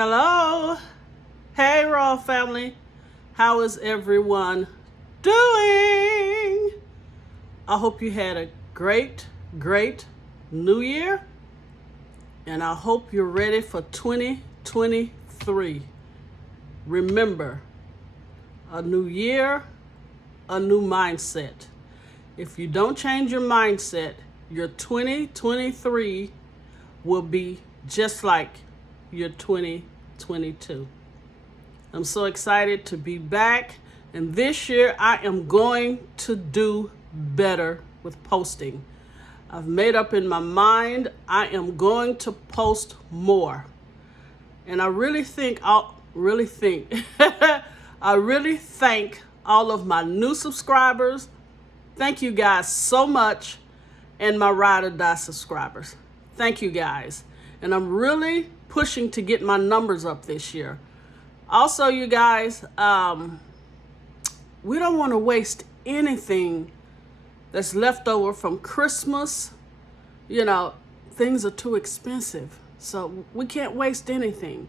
Hello. Hey, Raw family. How is everyone doing? I hope you had a great new year. And I hope you're ready for 2023. Remember, a new year, a new mindset. If you don't change your mindset, your 2023 will be just like your 2022. I'm so excited to be back, and this year I am going to do better with posting. I've made up in my mind I am going to post more. And I really thank all of my new subscribers. Thank you guys so much. And my ride or die subscribers. Thank you guys. And I'm really pushing to get my numbers up this year. Also, you guys, we don't want to waste anything that's left over from Christmas. You know, things are too expensive, so we can't waste anything.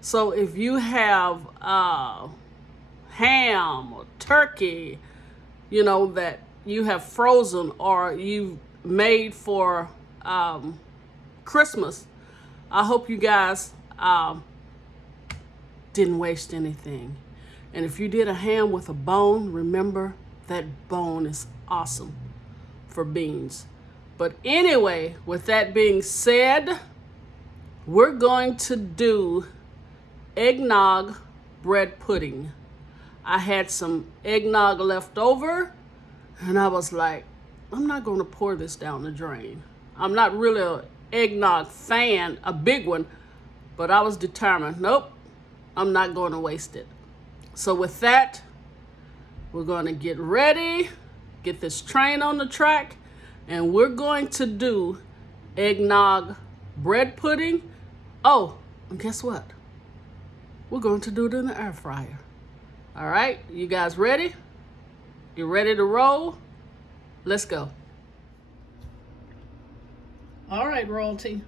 So if you have ham or turkey, you know, that you have frozen or you made for Christmas, I hope you guys didn't waste anything. And if you did a ham with a bone, remember that bone is awesome for beans. But anyway, with that being said, we're going to do eggnog bread pudding. I had some eggnog left over, and I was like, I'm not going to pour this down the drain. I'm not really an eggnog fan, a big one, but I was determined, nope, I'm not going to waste it. So with that, we're going to get ready, get this train on the track, and we're going to do eggnog bread pudding. Oh, and guess what? We're going to do it in the air fryer. All right, you guys ready? You ready to roll? Let's go. All right, royalty,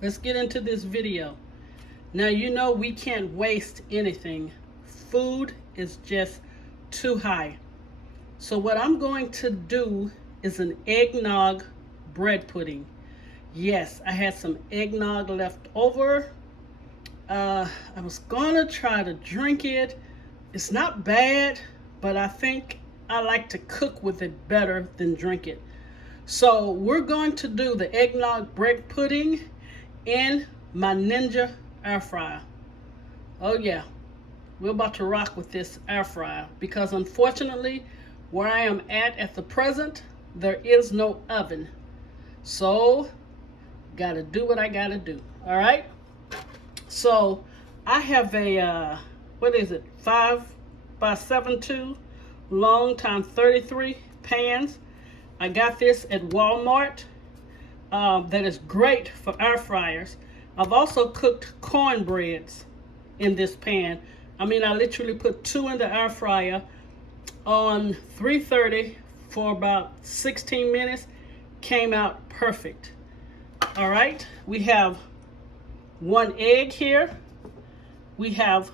let's get into this video. Now, you know we can't waste anything. Food is just too high. So what I'm going to do is an eggnog bread pudding. Yes, I had some eggnog left over. I was gonna try to drink it. It's not bad, but I think I like to cook with it better than drink it. So we're going to do the eggnog bread pudding in my Ninja air fryer. Oh yeah, we're about to rock with this air fryer because unfortunately where I am at the present, there is no oven. So gotta do what I gotta do. All right, so I have a 5x72 long time 33 pans. I got this at Walmart. That is great for air fryers. I've also cooked cornbreads in this pan. I mean, I literally put 2 in the air fryer on 330 for about 16 minutes. Came out perfect. All right, we have 1 egg here. We have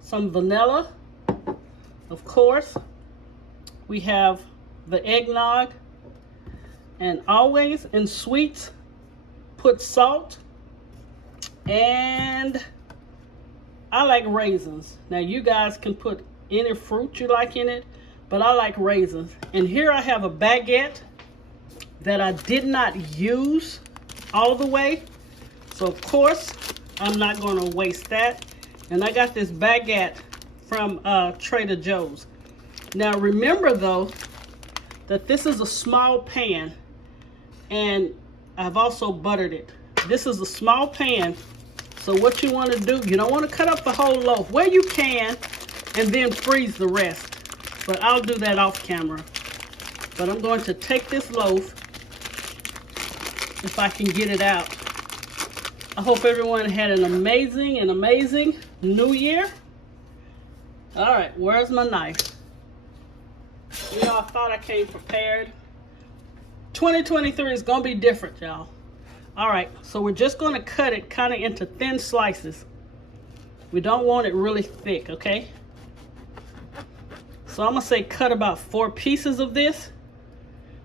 some vanilla, of course. We have the eggnog, and always in sweets, put salt, and I like raisins. Now you guys can put any fruit you like in it, but I like raisins. And here I have a baguette that I did not use all the way. So of course, I'm not gonna waste that. And I got this baguette from Trader Joe's. Now remember though, that this is a small pan, and I've also buttered it. This is a small pan, so what you want to do, you don't want to cut up the whole loaf. Well, you can, and then freeze the rest, but I'll do that off camera. But I'm going to take this loaf, if I can get it out. I hope everyone had an amazing new year. All right, where's my knife? You know, I thought I came prepared. 2023 is going to be different, y'all. All right, so we're just going to cut it kind of into thin slices. We don't want it really thick, okay? So I'm gonna say cut about 4 pieces of this,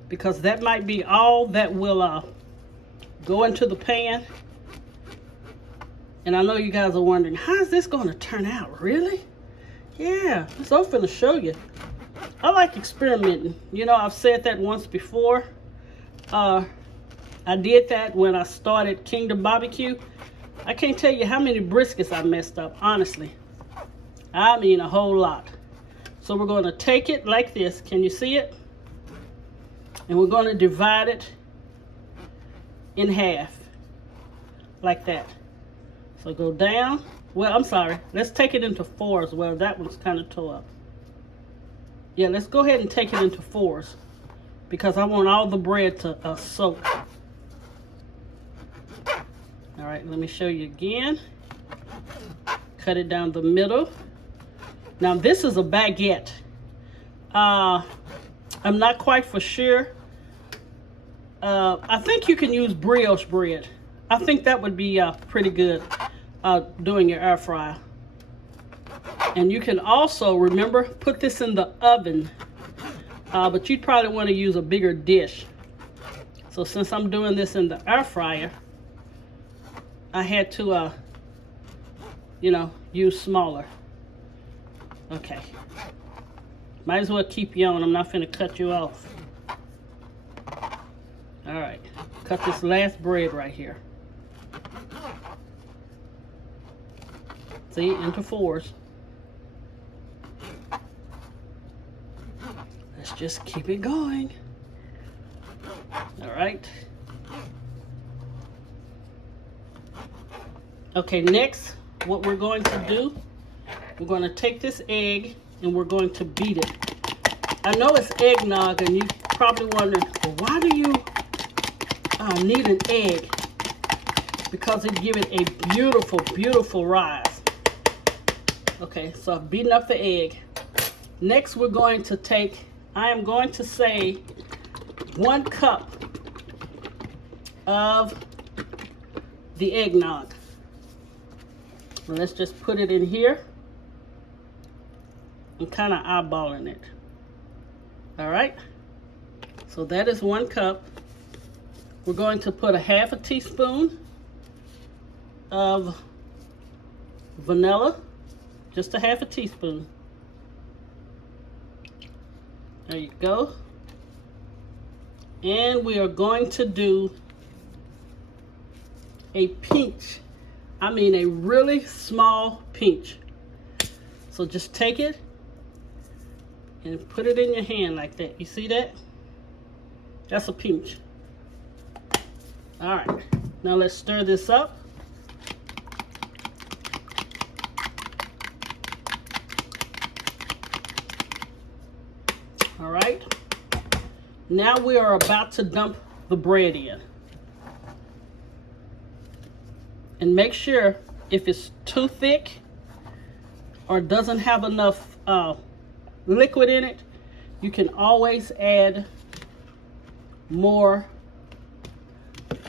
because that might be all that will go into the pan. And I know you guys are wondering, how is this gonna turn out? Really? Yeah, so I'm finna show you. I like experimenting. You know, I've said that once before. I did that when I started Kingdom Barbecue. I can't tell you how many briskets I messed up, honestly. I mean a whole lot. So we're going to take it like this. Can you see it? And we're going to divide it in half, like that. So go down. Well, I'm sorry. Let's take it into 4 as well. That one's kind of tore up. Yeah, let's go ahead and take it into 4s, because I want all the bread to soak. All right, let me show you again. Cut it down the middle. Now this is a baguette. I'm not quite for sure. I think you can use brioche bread. I think that would be pretty good doing your air fryer. And you can also, remember, put this in the oven. But you'd probably want to use a bigger dish. So since I'm doing this in the air fryer, I had to, you know, use smaller. Okay. Might as well keep you on. I'm not finna cut you off. All right. Cut this last bread right here. See, into 4s. Let's just keep it going. All right. Okay, next, what we're going to do, we're going to take this egg and we're going to beat it. I know it's eggnog, and you're probably wondering, well, why do you need an egg? Because it gives it a beautiful, beautiful rise. Okay, so I've beaten up the egg. Next, we're going to take, I am going to say 1 cup of the eggnog. And let's just put it in here and kind of eyeballing it. All right, so that is 1 cup. We're going to put a 1/2 teaspoon of vanilla, just a 1/2 teaspoon. There you go. And we are going to do a pinch. I mean a really small pinch. So just take it and put it in your hand like that. You see that? That's a pinch. All right, now let's stir this up. All right, now we are about to dump the bread in. And make sure if it's too thick or doesn't have enough liquid in it, you can always add more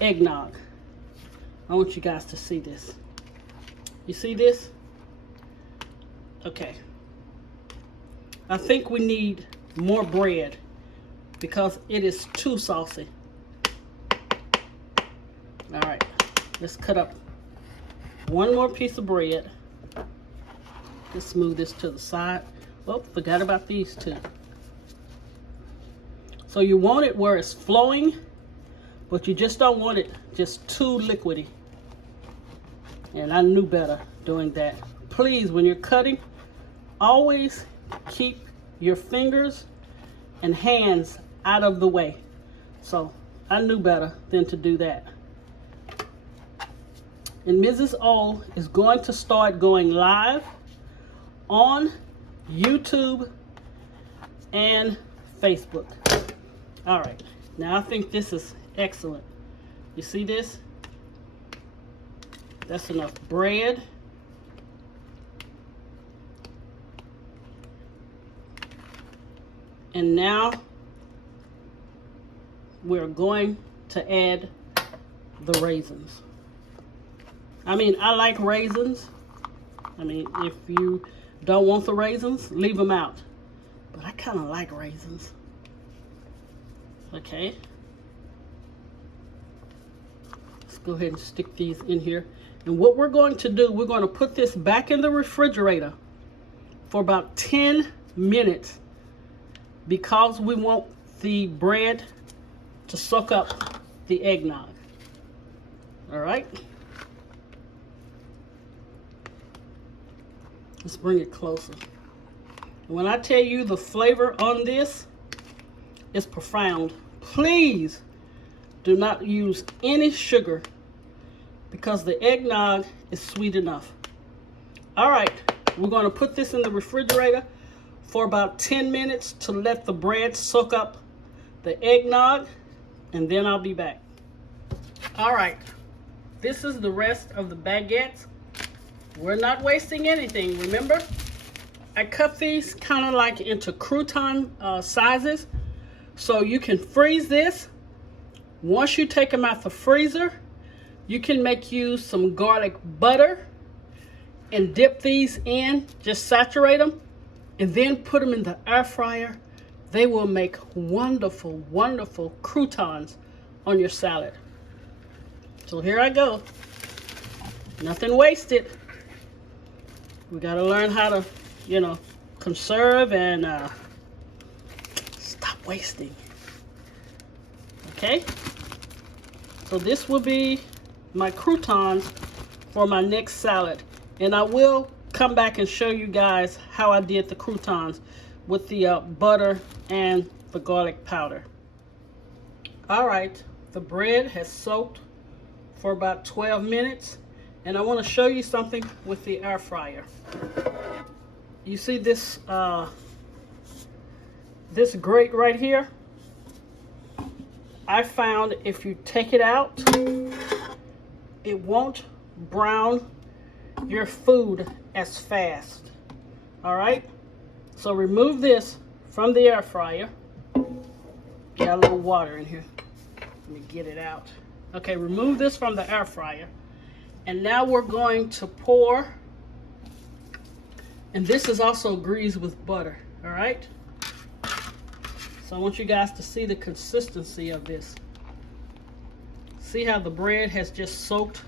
eggnog. I want you guys to see this. You see this? Okay. I think we need more bread because it is too saucy. All right, let's cut up 1 more piece of bread. Let's move this to the side. Oh, forgot about these 2. So you want it where it's flowing, but you just don't want it just too liquidy. And I knew better doing that. Please, when you're cutting, always keep your fingers and hands out of the way. So I knew better than to do that. And Mrs. O is going to start going live on YouTube and Facebook. All right, now I think this is excellent. You see this? That's enough bread. And now we're going to add the raisins. I mean, I like raisins, I mean, if you don't want the raisins, leave them out. But I kind of like raisins. Okay. Let's go ahead and stick these in here. And what we're going to do, we're going to put this back in the refrigerator for about 10 minutes because we want the bread to soak up the eggnog. All right. Let's bring it closer. When I tell you the flavor on this is profound, please do not use any sugar because the eggnog is sweet enough. All right, we're going to put this in the refrigerator for about 10 minutes to let the bread soak up the eggnog, and then I'll be back. All right, this is the rest of the baguettes. We're not wasting anything, remember? I cut these kind of like into crouton sizes, so you can freeze this. Once you take them out the freezer, you can make use some garlic butter and dip these in, just saturate them, and then put them in the air fryer. They will make wonderful, wonderful croutons on your salad. So here I go. Nothing wasted. We got to learn how to, you know, conserve and stop wasting. Okay? So this will be my croutons for my next salad. And I will come back and show you guys how I did the croutons with the butter and the garlic powder. All right, the bread has soaked for about 12 minutes. And I want to show you something with the air fryer. You see this this grate right here? I found if you take it out, it won't brown your food as fast. All right? So remove this from the air fryer. Got a little water in here. Let me get it out. Okay, remove this from the air fryer. And now we're going to pour, and this is also greased with butter, all right? So I want you guys to see the consistency of this. See how the bread has just soaked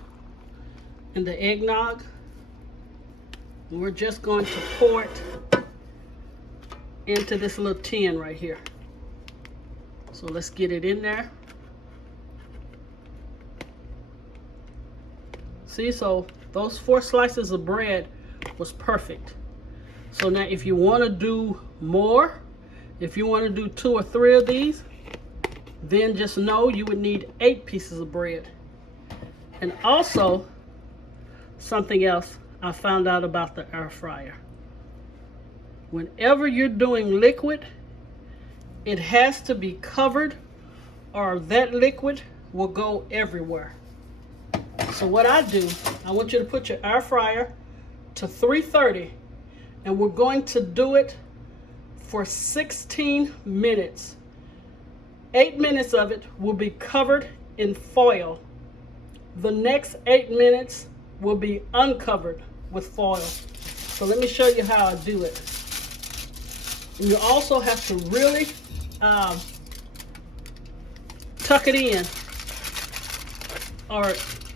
in the eggnog? And we're just going to pour it into this little tin right here. So let's get it in there. See, so those 4 slices of bread was perfect. So now if you want to do more, if you want to do 2 or 3 of these, then just know you would need 8 pieces of bread. And also, something else I found out about the air fryer. Whenever you're doing liquid, it has to be covered or that liquid will go everywhere. So what I do, I want you to put your air fryer to 330, and we're going to do it for 16 minutes. 8 minutes of it will be covered in foil. The next 8 minutes will be uncovered with foil. So let me show you how I do it. And you also have to really tuck it in, or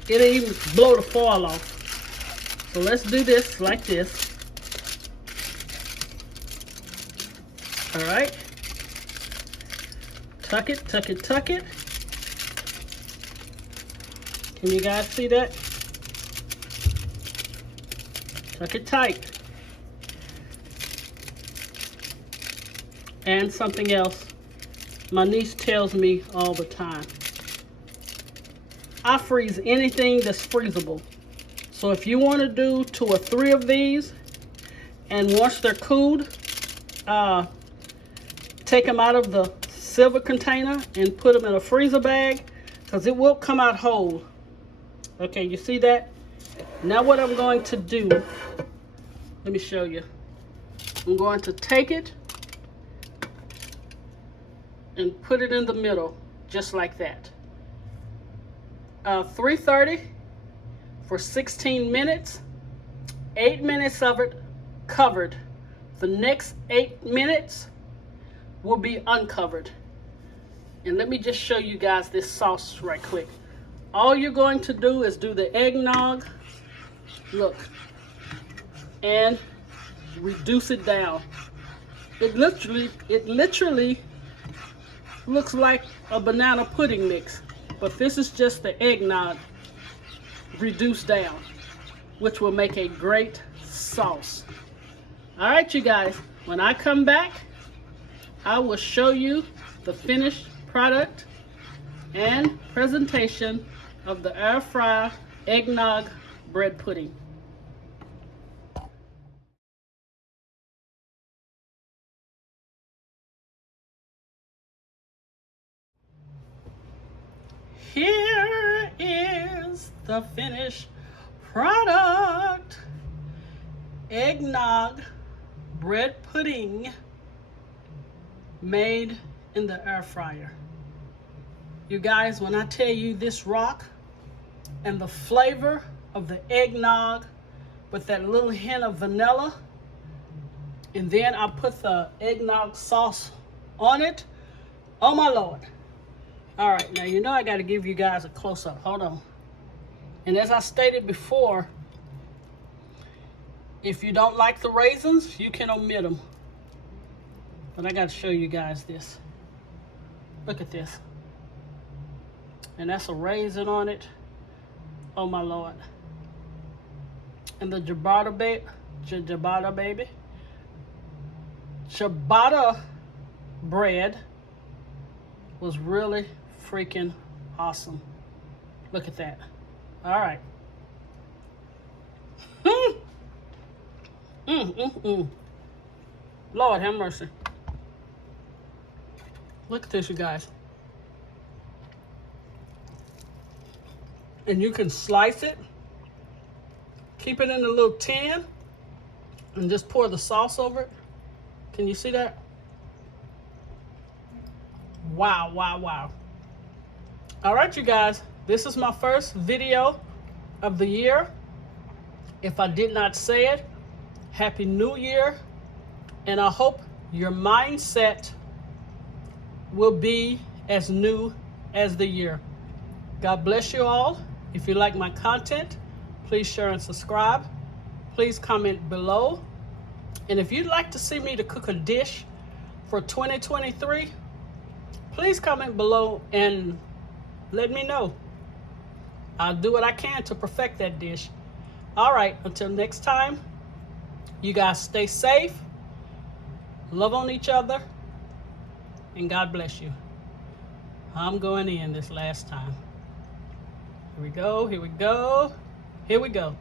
it'll even blow the foil off. So let's do this like this. All right. Tuck it, tuck it, tuck it. Can you guys see that? Tuck it tight. And something else my niece tells me all the time. I freeze anything that's freezable. So if you want to do 2 or 3 of these, and once they're cooled, take them out of the silver container and put them in a freezer bag, because it will come out whole. Okay, you see that? Now what I'm going to do, let me show you. I'm going to take it and put it in the middle, just like that. 330 for 16 minutes, 8 minutes of it covered. The next 8 minutes will be uncovered. And let me just show you guys this sauce right quick. All you're going to do is do the eggnog, look, and reduce it down. It literally looks like a banana pudding mix, but this is just the eggnog reduced down, which will make a great sauce. All right, you guys, when I come back, I will show you the finished product and presentation of the air fryer eggnog bread pudding. Here is the finished product. Eggnog bread pudding made in the air fryer. You guys, when I tell you this rock and the flavor of the eggnog with that little hint of vanilla, and then I put the eggnog sauce on it, oh my Lord. All right, now you know I got to give you guys a close-up. Hold on. And as I stated before, if you don't like the raisins, you can omit them. But I got to show you guys this. Look at this. And that's a raisin on it. Oh my Lord. And the ciabatta bread was really freaking awesome. Look at that. All right. Lord have mercy. Look at this, you guys. And you can slice it, keep it in a little tin, and just pour the sauce over it. Can you see that? Wow, wow, wow. All right, you guys, this is my first video of the year. If I did not say it, Happy New Year. And I hope your mindset will be as new as the year. God bless you all. If you like my content, please share and subscribe. Please comment below. And if you'd like to see me to cook a dish for 2023, please comment below and let me know. I'll do what I can to perfect that dish. All right, until next time, you guys stay safe, love on each other, and God bless you. I'm going in this last time. Here we go, here we go, here we go.